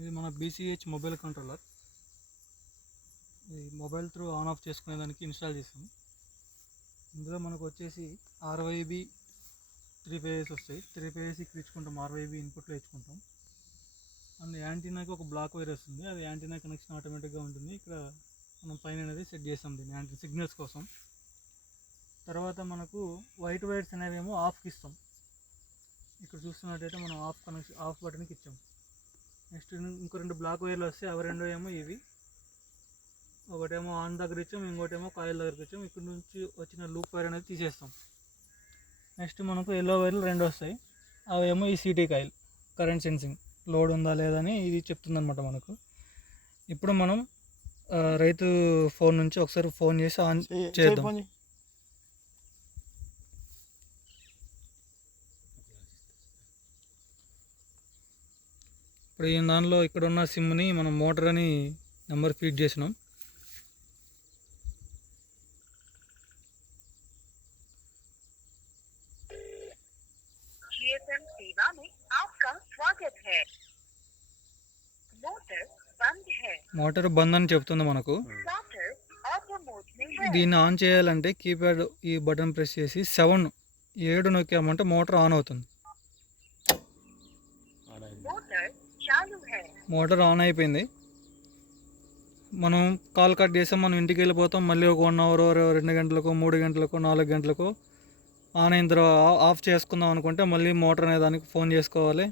ఇది మన BCH mobile controller. ఇది మొబైల్ త్రూ ఆన్ ఆఫ్ చేసుకునేదానికి ఇన్స్టాల్ చేసాం. ఇందులో మనకు వచ్చేసి RYB 3 phases వస్తాయి. 3 phases ఇచ్చుకుంటాం, RYB ఇన్పుట్లో ఇచ్చుకుంటాం. అండ్ యాంటీనాకి ఒక బ్లాక్ వైర్ వస్తుంది, అది యాంటీనా కనెక్షన్ ఆటోమేటిక్గా ఉంటుంది. ఇక్కడ మనం పైన అనేది సెట్ చేస్తాం దీన్ని యాంటీ సిగ్నల్స్ కోసం. తర్వాత మనకు వైట్ వైర్స్ అనేవేమో ఆఫ్కి ఇస్తాం. ఇక్కడ చూస్తున్నట్టయితే మనం ఆఫ్ బటన్కి ఇచ్చాం. నెక్స్ట్ ఇంకో 2 బ్లాక్ వైర్లు వస్తాయి, అవి 2 ఏమో ఇవి. ఒకటేమో ఆన్ దగ్గర ఇచ్చాం, ఇంకోటేమో కాయిల్ దగ్గరికి ఇచ్చాం. ఇక్కడ నుంచి వచ్చిన లూప్ వైర్ అనేది తీసేస్తాం. నెక్స్ట్ మనకు ఎల్లో వైర్లు 2 వస్తాయి, అవేమో ఈ CT coil, current sensing, load ఉందా లేదని ఇది చెప్తుందన్నమాట మనకు. ఇప్పుడు మనం రైతు ఫోన్ నుంచి ఒకసారి ఫోన్ చేసి ఆన్ చేద్దాం. ఇప్పుడు ఈ దానిలో ఇక్కడ ఉన్న సిమ్ని మనం మోటార్ అని నెంబర్ ఫీడ్ చేసినాం. GSM सेवा में आपका स्वागत है. मोटर बंद है. మోటార్ బంద్ అని చెప్తుంది మనకు. मोटर ऑटो मोड में है. దీన్ని ఆన్ చేయాలంటే కీప్యాడ్ ఈ బటన్ ప్రెస్ చేసి 7 నొక్కామంటే మోటార్ ఆన్ అవుతుంది. मोटर चालू है. మోటార్ ఆన్ అయిపోయింది. మనం కాల్ కట్ చేసాం, మనం ఇంటికి వెళ్ళిపోతాం. మళ్ళీ ఒక 1 అవర్ 2 గంటలకు 3 గంటలకు 4 గంటలకు ఆన్ అయిన తర్వాత ఆఫ్ చేసుకుందాం అనుకుంటే మళ్ళీ మోటార్ అనే దానికి ఫోన్ చేసుకోవాలి.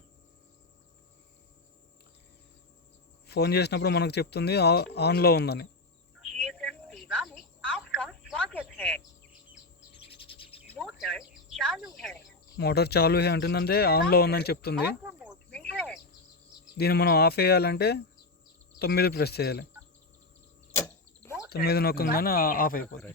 ఫోన్ చేసినప్పుడు మనకు చెప్తుంది ఆన్లో ఉందని. GSM सेवा में आपका स्वागत है. मोटर चालू है. మోటార్ చాలు అంటుందంటే ఆన్లో ఉందని చెప్తుంది. ऑटो मोड में है. దీన్ని మనం ఆఫ్ చేయాలంటే 9 ప్రెస్ చేయాలి. 9 నొక్కగానే ఆఫ్ అయిపోతుంది.